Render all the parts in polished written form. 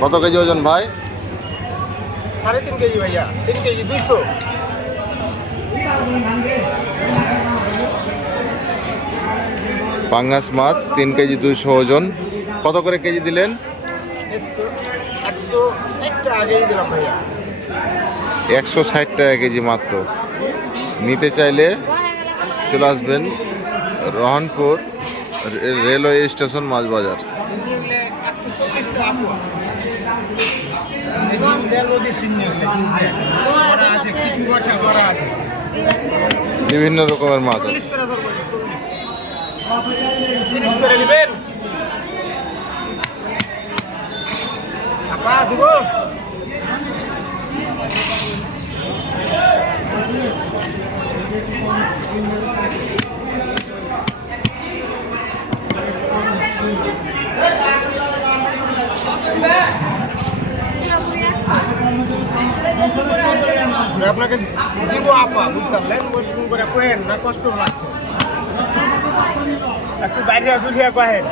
কত কেজি ওজন ভাই? 3.5 কেজি ভাইয়া, 3 কেজি 200। পাঙ্গাস মাছ 3 কেজি 200 ওজন। কত করে কেজি দিলেন? 160 টাকা কেজি দিলাম ভাইয়া। 160 টাকা কেজি মাত্র। নিতে চাইলে চলে আসবেন রহনপুর রেলওয়ে স্টেশন মাছ বাজার। 140 টাকা পোয়া। আছে কিছু মাছা করা আছে, বিভিন্ন রকমের মাছ আছে। 30 করে নেবেন আপা দিব। আপনাকে দিব আপা, বুঝতে পারলেন? ওরকম করে কহেন না, কষ্ট লাগছে। একটু বাইরে দুলিয়া কহেন।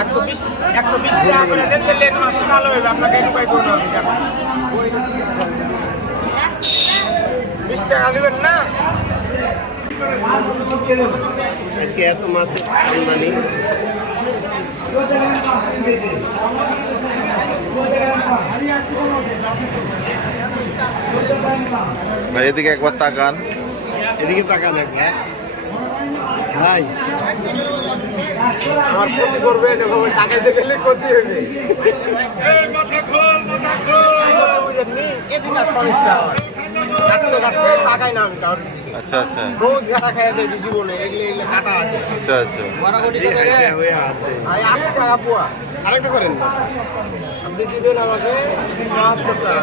120 টাকা করে দেন, লেন মাছটা ভালো হবে। আপনাকে একটু পাই করতে হবে, 20 টাকা দেবেন না? আজকে এত মাছের আমদানি। ভাই এদিকে একবার তাকান। এদিকে তাকান একবার ভাই। আমার ক্ষতি করবে, টাকাইতে গেলে ক্ষতি হবে। বুঝেননি, এদিকে আর সমস্যা হয়। কাটতে কাটতে টাকাই না আমি কারণ। আচ্ছা আচ্ছা বহুত ঘাটা খাইয়া দিয়েছি জীবনে, এগুলো এগুলো কাটা আছে। আচ্ছা আচ্ছা। আছে 80 টাকা পোয়া। আরেকটা করেন না। আপনি দিবেন আমাকে ৭০ টাকা।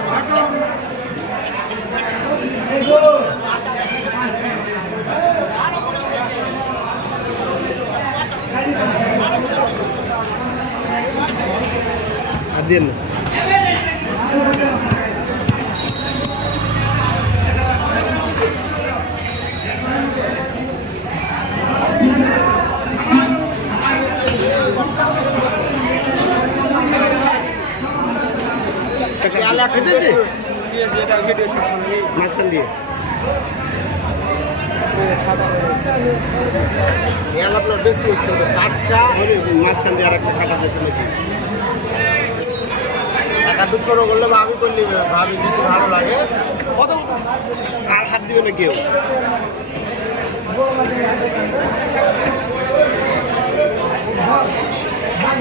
আর দিন না। মাঝখান দিয়ে আপনার বেশি হচ্ছে কাঠটা মাঝখান দিয়ে আর একটা কাটা যেত নাকি? টাকা তো ছোট করলে ভাবি করলে ভাবি যদি ভালো লাগে। কত আর হাত দিবে না কেউ। ভাগ